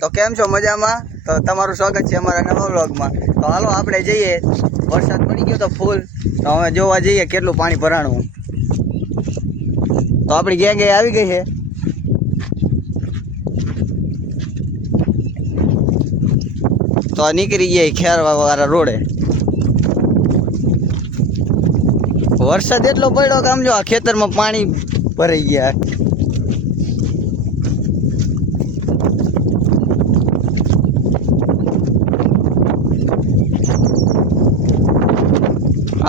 તો કેમ છો મજામાં? તો તમારું સ્વાગત છે અમારા નવા વ્લોગમાં. તો હાલો આપણે જઈએ. વરસાદ પડી ગયો તો ફૂલ. તો હવે જોવા જઈએ કેટલું પાણી ભરાણું. તો આપણી ગેંગ આવી ગઈ છે. તો આ નીકળી ગયા ખેરવા વાળા રોડે. વરસાદ એટલો પડ્યો કે આમ જો આ ખેતરમાં પાણી ભરાઈ ગયા.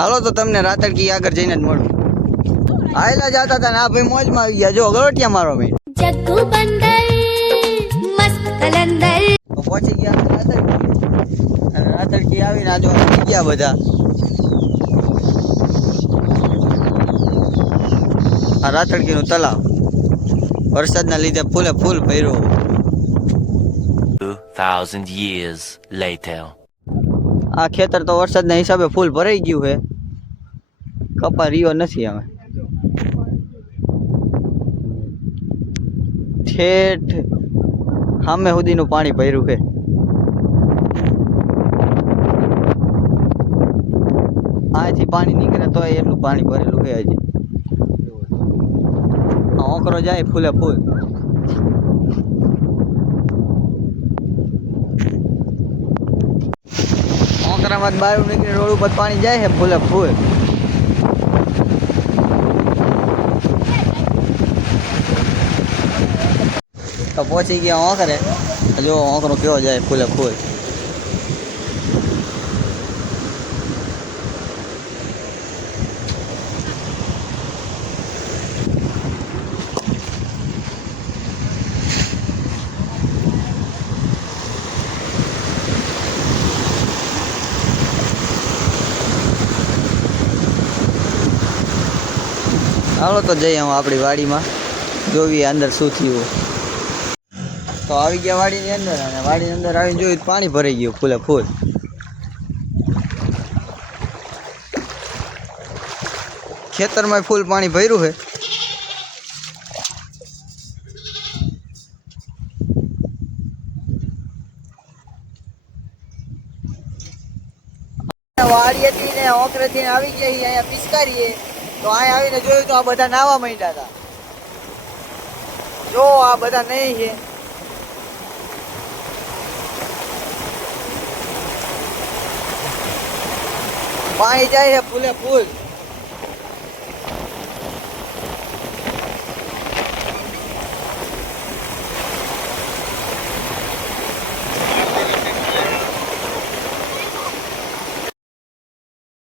હાલો તો તમને રાતડકી આગળ જઈને જ મળું. આયલા જતા હતા ને આ ભાઈ મોજમાં આવી ગયા. જો ગળોટિયા મારો ભાઈ જગ્ગુ બંદર મસ્ત કલંદર. તો પહોંચી ગયા રાતડકી. અને રાતડકી આવીને આ જો ગયા બધા. આ રાતડકીનું તલાવ વરસાદના લીધે ફૂલે ફૂલ ભર્યું. 2000 years later. આ ખેતર તો વરસાદના હિસાબે ફૂલ ભરાઈ ગયું છે. કપા રહ્યો નથી હવે. ઠેઠ સામે સુધીનું પાણી ભર્યું છે. અહીંથી પાણી નીકળે તો એટલું પાણી ભરેલું છે હજી. ઓકરો જાય ફૂલે ફૂલ. ઓકરામાં બહાર નીકળી રોડ ઉપર પાણી જાય છે ફૂલે ફૂલ. તો પહોંચી ગયા ઓકરે. જો ઓકરો કેવો જાય ફૂલે ફૂલ. હાલો તો જઈએ હું આપણી વાડીમાં જોવીએ અંદર શું થયું. તો આવી ગયા વાડીની અંદર અને વાડીની અંદર આવીને જોયું પાણી ભરાઈ ગયું ફૂલે ફૂલ. ખેતરમાં ફૂલ પાણી ભર્યું છે. વાડી હતી ને ઓકરેથી આવી ગયા અહીંયા પિચકારીએ. તો અહીં આવીને જોયું તો આ બધા નાવા માંડ્યા હતા. જો આ બધા નહીં છે. પાણી જાય છે ફૂલે ફૂલ.